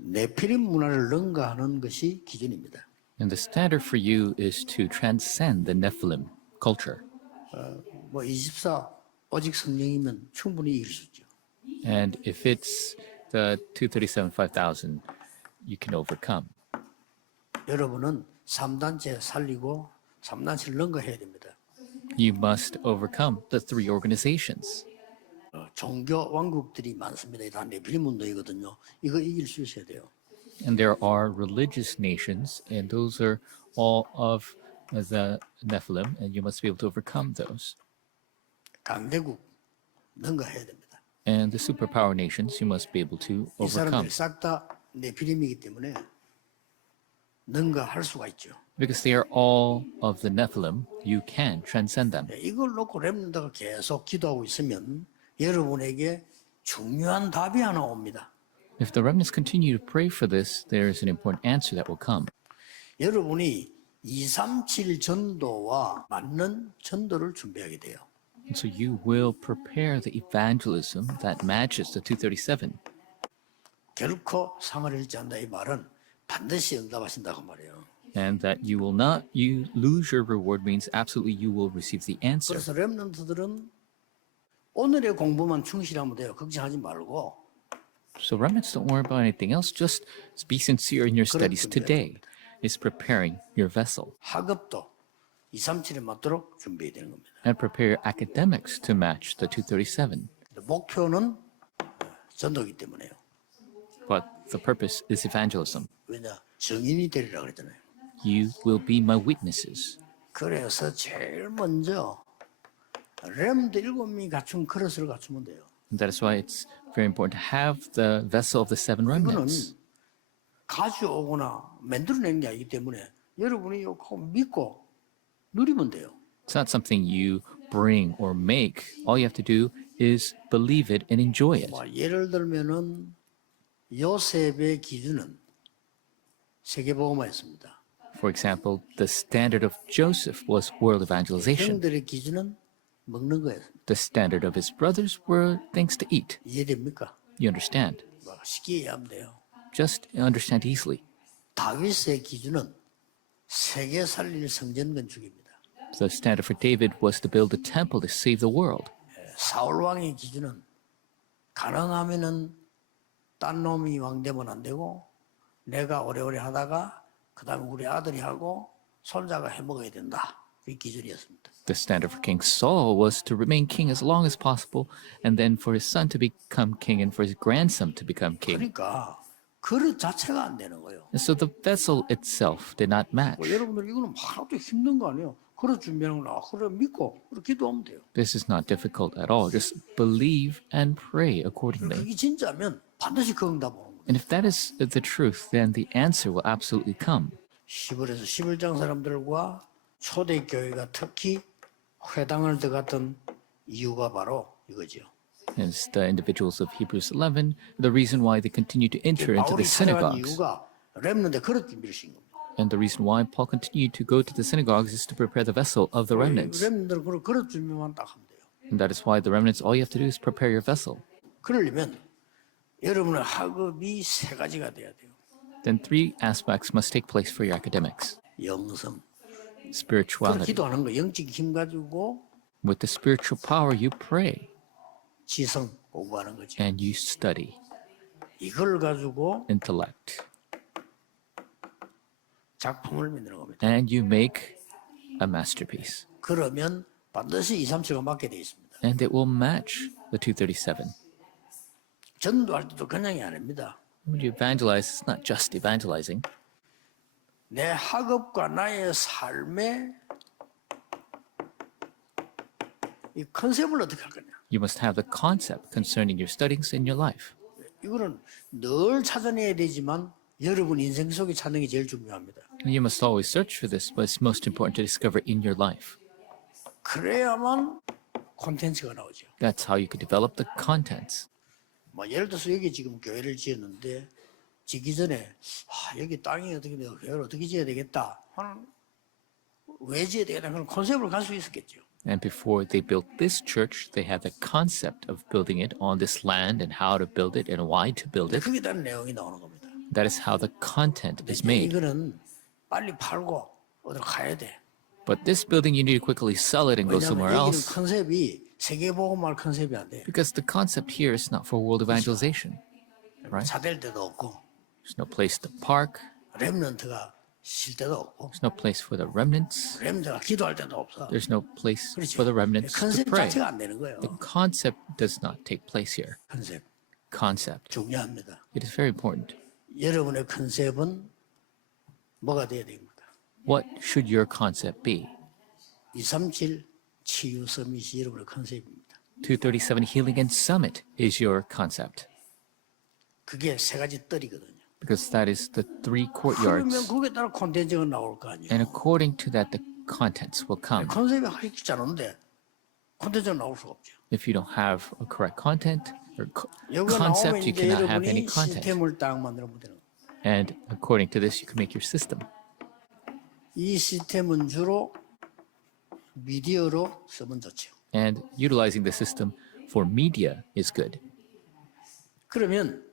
네피림 문화를 능가하는 것이 기준입니다. And the standard for you is to transcend the Nephilim culture. 뭐 24 오직 성령이면 충분히 이길 수 있죠. And if it's the 237 5000, you can overcome. 여러분은 3단체 살리고 3단체를 능가해야 됩니다. You must overcome the three organizations. 종교 왕국들이 많습니다. 다 네피림 운동이거든요. 이거 이길 수 있어야 돼요. And there are religious nations, and those are all of the Nephilim, and you must be able to overcome those. 강대국 능가해야 됩니다. And the superpower nations, you must be able to 이 overcome. 사람들이 싹 다 네피림이기 때문에 능가할 수가 있죠. Because they are all of the Nephilim, you can transcend them. 이걸 놓고 렘넌트가 계속 기도하고 있으면 여러분에게 중요한 답이 하나 옵니다. If the remnants continue to pray for this, there is an important answer that will come. 여러분이 237 전도와 맞는 전도를 준비하게 돼요. And so you will prepare the evangelism that matches the 237. 결코 상을 잃지 않는다 이 말은 반드시 응답하신다고 말해요. And that you will not you lose your reward means absolutely you will receive the answer. 그래서 렘넌트들은 오늘의 공부만 충실하면 돼요. 걱정하지 말고. So remnants, don't worry about anything else. Just be sincere in your studies today. Is preparing your vessel. 학업도 237에 맞도록 준비해야 되는 겁니다. And prepare your academics to match the 237. 목표는 전도이기 때문에요. But the purpose is evangelism. 왜냐? 증인이 되리라 그랬잖아요. You will be my witnesses. 그래서 제일 먼저 렘드 7명이 갖춘 그릇을 갖추면 돼요. And that is why it's very important to have the vessel of the seven remnants. 이거는 가져오거나 만들어내는 게 아니기 때문에 여러분이 이거 믿고 누리면 돼요. It's not something you bring or make. All you have to do is believe it and enjoy it. 예를 들면은 요셉의 기준은 세계복음화였습니다. For example, the standard of Joseph was world evangelization. 형들의 기준은 먹는 거였습니다. The standard of his brothers were things to eat. 이해됩니까? You understand. 쉽게 이해하면 돼요. Just understand easily. 다윗의 기준은 세계 살릴 성전 건축입니다. The standard for David was to build a temple to save the world. 사울 왕의 기준은 가능하면은 딴 놈이 왕 되면 안 되고 내가 오래오래 하다가 그다음에 우리 아들이 하고 손자가 해 먹어야 된다. 그 기준이었습니다. The standard for King Saul was to remain king as long as possible, and then for his son to become king and for his grandson to become king. 그러니까 그릇 자체가 안 되는 거예요. And so the vessel itself did not match. 여러분들 이거는 하나도 힘든 거 아니에요. 그릇 준비하는 거 그래 믿고 그렇게 기도하면 돼요. This is not difficult at all. Just believe and pray accordingly. 그게 진짜면 반드시 그 응답 오는 거예요. And if that is the truth, then the answer will absolutely come. 10월에서 11장 사람들과 초대교회가 특히 회당을 들어갔던 이유가 바로 이거죠. And it's the individuals of Hebrews 11, the reason why they continue to enter into the 바울이 찾아간 synagogues. 이유가 렘넌트 그릇 준비를 시킨 겁니다. And the reason why Paul continued to go to the synagogues is to prepare the vessel of the remnants. 렘넌트 그릇 준비만 딱 하면 돼요. And that is why the remnants, all you have to do is prepare your vessel. 그러려면 여러분의 학업이 세 가지가 돼야 돼요. Then three aspects must take place for your academics. 영성. 그 Spirituality. 기도하는 거 영적 힘 가지고 With the spiritual power, you pray 지성 공부하는 거죠. and you study. 이걸 가지고 Intellect. 작품을 만드는 겁니다. And you make a masterpiece. 그러면 반드시 237가 맞게 돼 있습니다. And it will match the 237. 전도할 때도 그냥이 아닙니다. When you evangelize, it's not just evangelizing. 내 학업과 나의 삶의 이 컨셉을 어떻게 할 거냐. You must have the concept concerning your studies in your life. 이거는 늘 찾아내야 되지만 여러분 인생 속에 찾는 게 제일 중요합니다. And you must always search for this, but it's most important to discover in your life. 그래야만 콘텐츠가 나오죠. That's how you can develop the contents. 뭐 예를 들어서 여기 지금 교회를 지었는데 지기 전에 여기 땅이 어떻게 내가 교회를 어떻게 지어야 되겠다 하는 왜 지어야 되겠다 그런 콘셉트를 갈 수 있었겠죠. And before they built this church, they had the concept of building it on this land and how to build it and why to build it. 그게 다른 내용이 나오는 겁니다. That is how the content is made. 이거는 빨리 팔고 어디로 가야 돼. But this building, you need to quickly sell it and go somewhere 왜냐하면 여기는 else 컨셉이 세계복음화 컨셉이 안 돼. because the concept here is not for world evangelization. Right? 차댈 데도 없고 There's no place to park. 렘넌트가 쉴 데도 없고 There's no place for the remnants. 렘넌트가 기도할 데도 없어. There's no place 그렇죠. for the remnants to 컨셉 pray. 자체가 안 되는 거예요. The concept does not take place here. 컨셉 Concept. 중요합니다. It is very important. 여러분의 컨셉은 뭐가 돼야 됩니까? What should your concept be? 237 치유 서밋이 여러분의 컨셉입니다. 237 Healing and Summit is your concept 그게 세 가지 뜰이거든요. because that is the three 그러면 courtyards. 그게 따라 콘텐츠가 나올 거 아니에요. And according to that, the contents will come. 컨셉이 하기 않은데 콘텐츠가 나올 수가 없죠. If you don't have a correct content or 여기가 concept, 나오면 you 이제 cannot have any 여러분이 content. 시스템을 딱 만들어 보는 거예요. And according to this, you can make your system. 이 시스템은 주로 미디어로 쓰면 좋죠. And utilizing the system for media is good. 그러면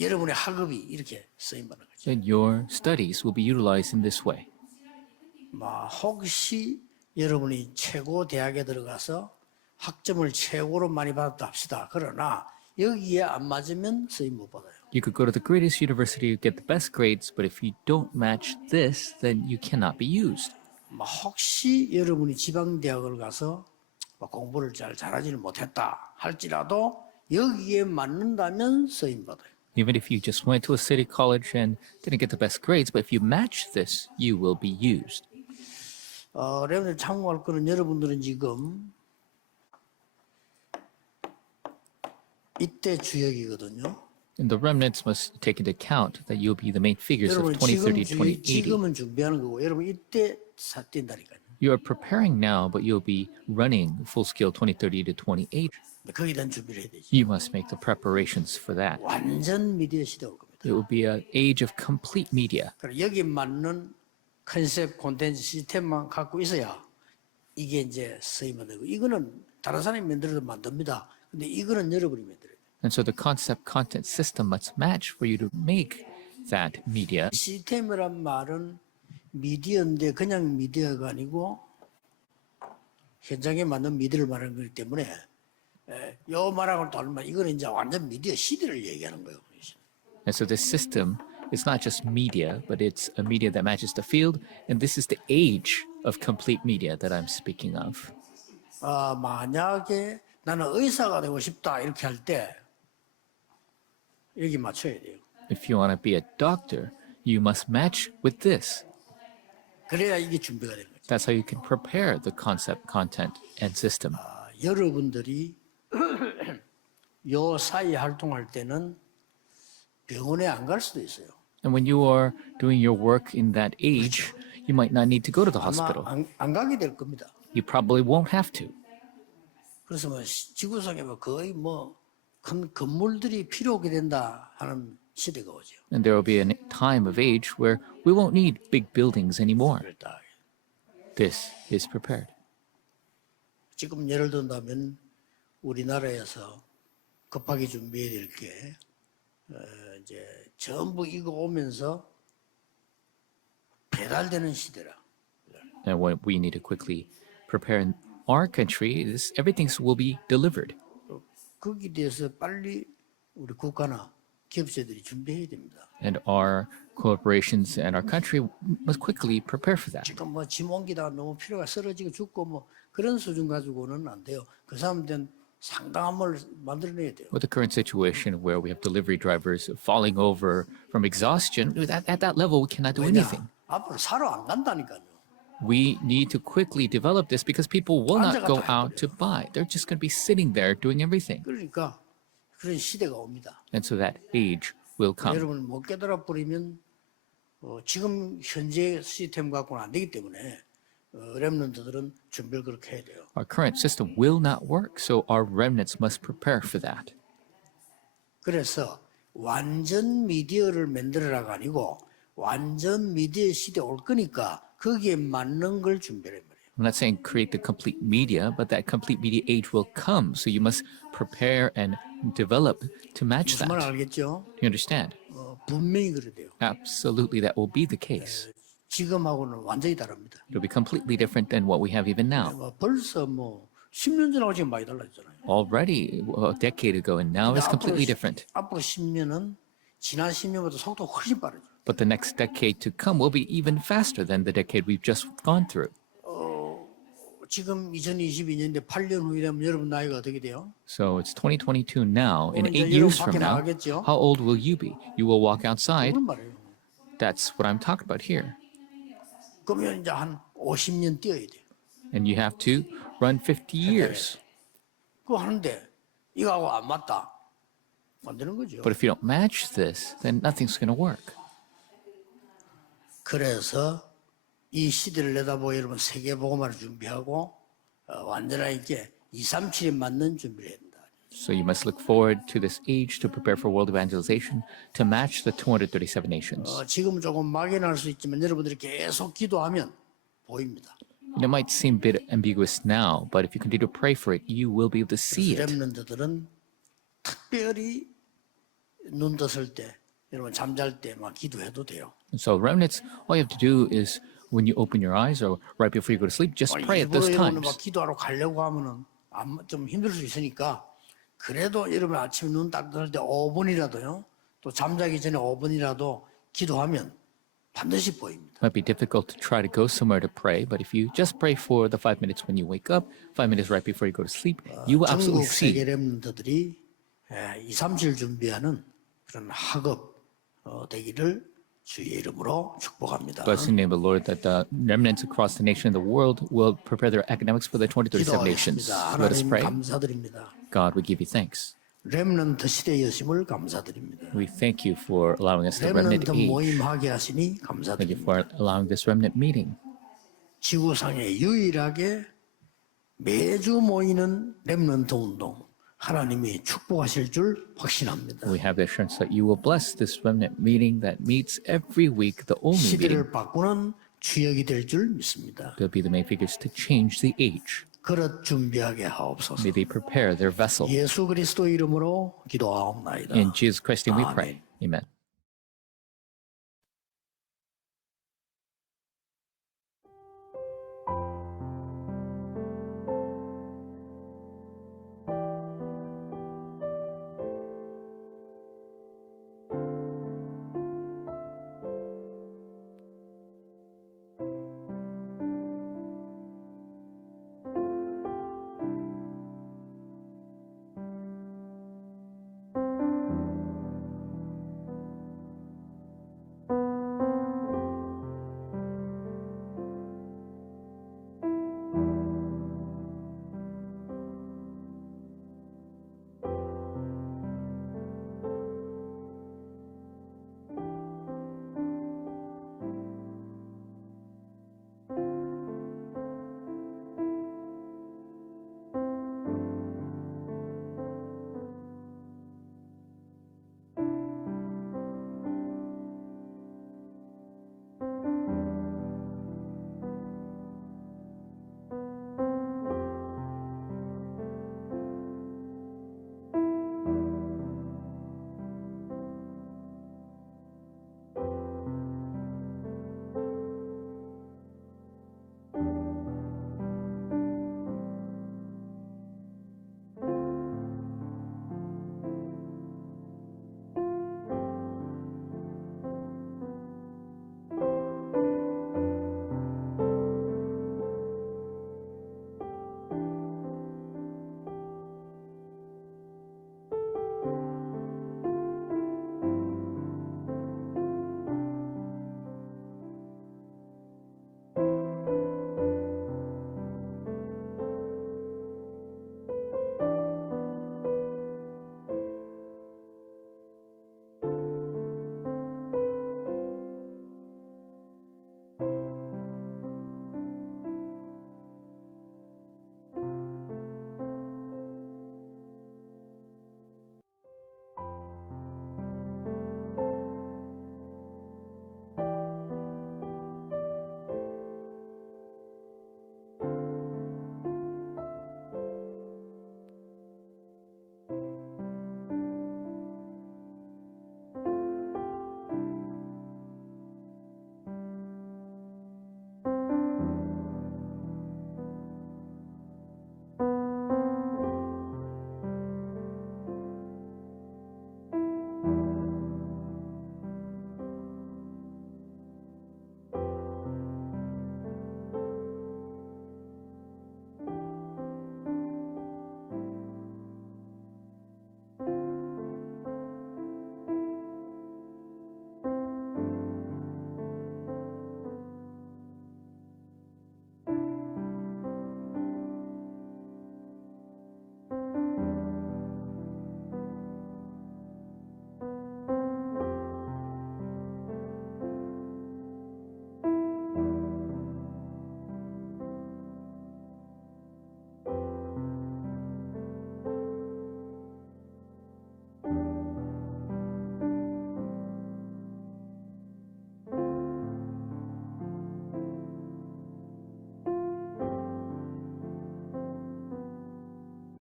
여러분의 학업이 이렇게 쓰임받는 거죠. Then your studies will be utilized in this way. 혹시 여러분이 최고 대학에 들어가서 학점을 최고로 많이 받았다 합시다. 그러나 여기에 안 맞으면 쓰임 못 받아요. You could go to the greatest university, get the best grades, but if you don't match this, then you cannot be used. 혹시 여러분이 지방 대학을 가서 공부를 잘하지는 못했다 할지라도 여기에 맞는다면 쓰임 받아요. Even if you just went to a city college and didn't get the best grades, but if you match this, you will be used. 여러분들 참고할 거는 여러분들은 지금 이때 주역이거든요. And the remnants must take into account that you'll be the main figures of 여러분 2030 to 2080. 지금은 준비하는 거고 여러분 이때 뛴다니까요. You are preparing now, but you'll be running full scale 2030 to 2080. 거기에 대한 준비를 해야 되지. You must make the preparations for that. 완전 미디어 시대 올 겁니다. It will be an age of complete media. 그래서 여기 맞는 컨셉 콘텐츠 시스템만 갖고 있어야 이게 이제 쓰이면 되고 이거는 다른 사람이 만들어도 만듭니다. 근데 이거는 여러분이 만들어야 돼요. And so the concept content system must match for you to make that media. 시스템이란 말은 미디어인데 그냥 미디어가 아니고 현장에 맞는 미디어를 말하는 거기 때문에 요 말하고는 다르면 이거는 이제 완전 미디어 시대를 얘기하는 거예요. And so this system is not just media, but it's a media that matches the field. And this is the age of complete media that I'm speaking of. 만약에 나는 의사가 되고 싶다 이렇게 할 때 여기 맞춰야 돼요. If you want to be a doctor, you must match with this. 그래야 이게 준비가 되는 거죠. That's how you can prepare the concept, content, and system. 여러분들이 요 사이 활동할 때는 병원에 안 갈 수도 있어요. And when you are doing your work in that age, you might not need to go to the 아마 hospital. 안 가게 될 겁니다. You probably won't have to. 그래서 지구상에 거의 큰 건물들이 필요 없게 된다 하는 시대가 오죠. And there will be a time of age where we won't need big buildings anymore. This is prepared. 지금 예를 든다면 우리나라에서 급하게 준비해야 될 게 이제 전부 이거 오면서 배달되는 시대라. And what we need to quickly prepare in our country is everything will be delivered. 거기에 대해서 빨리 우리 국가나 기업체들이 준비해야 됩니다. And our corporations and our country must quickly prepare for that. 지금 짐 옮기다가 너무 필요가 쓰러지고 죽고 그런 수준 가지고는 안 돼요. 그 사람들은 상당한 걸 만들어내야 돼요. With the current situation where we have delivery drivers falling over from exhaustion, at that level we cannot do anything. 앞으로 사러 안 간다니까요. We need to quickly develop this because people will not go out to buy. They're just going to be sitting there doing everything. 그러니까 그런 시대가 옵니다. And so that age will come. 여러분 못 깨달아 버리면 지금 현재 시스템 갖고는 안 되기 때문에 렘넌트들은 준비를 그렇게 해야 돼요. Our current system will not work, so our remnants must prepare for that. 그래서 완전 미디어를 만들어라가 아니고 완전 미디어 시대 올 거니까 거기에 맞는 걸 준비해 말이에요. I'm not saying create the complete media, but that complete media age will come. So you must prepare and develop to match 무슨 말 that. 알겠죠? You understand? 분명히 그래 돼요. Absolutely, that will be the case. 지금하고는 완전히 다릅니다. It'll be completely different than what we have even now. 벌써 10년 전하고 지금 많이 달라졌잖아요. Already a decade ago, and now it's completely different. 앞으로 10년은 지난 10년보다 속도가 훨씬 빠르죠. But the next decade to come will be even faster than the decade we've just gone through. 지금 2022년인데 8년 후에 되면 여러분 나이가 어떻게 돼요? So it's 2022 now. In 이제 8 years 여러분 from 밖에 now, 나가겠죠? how old will you be? You will walk outside. 그런 말이에요. That's what I'm talking about here. 그러면 이제 한 50년 뛰어야 돼요. And you have to run 50 years. 그거 하는데 이거하고 안 맞다. 안 되는 거죠. But if you don't match this, then nothing's going to work. 그래서 이 시대를 내다보고 여러분 세계복음화를 준비하고 완전하게 237에 맞는 준비를 해야 된다. So you must look forward to this age to prepare for world evangelization to match the 237 nations. 지금 조금 막연할 수 있지만 여러분들이 계속 기도하면 보입니다. And it might seem a bit ambiguous now, but if you continue to pray for it, you will be able to see it. 렘넌트들은 특별히 눈 떴을 때, 여러분 잠잘 때 막 기도해도 돼요. And so remnants, all you have to do is when you open your eyes or right before you go to sleep, just pray at those 일부러 여러분 막 times. 기도하러 가려고 하면은 좀 힘들 수 있으니까 그래도 여러분 아침에 눈 딱 뜰 때 5분이라도요. 또 잠자기 전에 5분이라도 기도하면 반드시 보입니다. It might be difficult to try to go somewhere to pray, but if you just pray for the 5 minutes when you wake up, 5 minutes right before you go to sleep, you will absolutely 전국 세계 see. 렘넌트들이 237 준비하는 그런 학업 되기를 주의 이름으로 축복합니다. Bless in the name of the Lord that the remnants across the nation and the world will prepare their academics for the 2037 nations. 기도하겠습니다. Let us 하나님 pray. 감사드립니다. God, we give you thanks. 렘넌트 시대였음을 감사드립니다. We thank you for allowing us the remnant 렘넌트 age. 모임하게 하시니 Thank you 감사드립니다. for allowing this remnant meeting. 지구상에 유일하게 매주 모이는 렘넌트 운동 하나님이 축복하실 줄 확신합니다. We have the assurance that you will bless this remnant meeting that meets every week, the only meeting. 시대를 바꾸는 주역이 될 줄 믿습니다. They'll be the main figures to change the age. 그릇 준비하게 하옵소서. May they prepare their vessel. 예수 그리스도 이름으로 기도하옵나이다. In Jesus Christ's name we pray. Amen.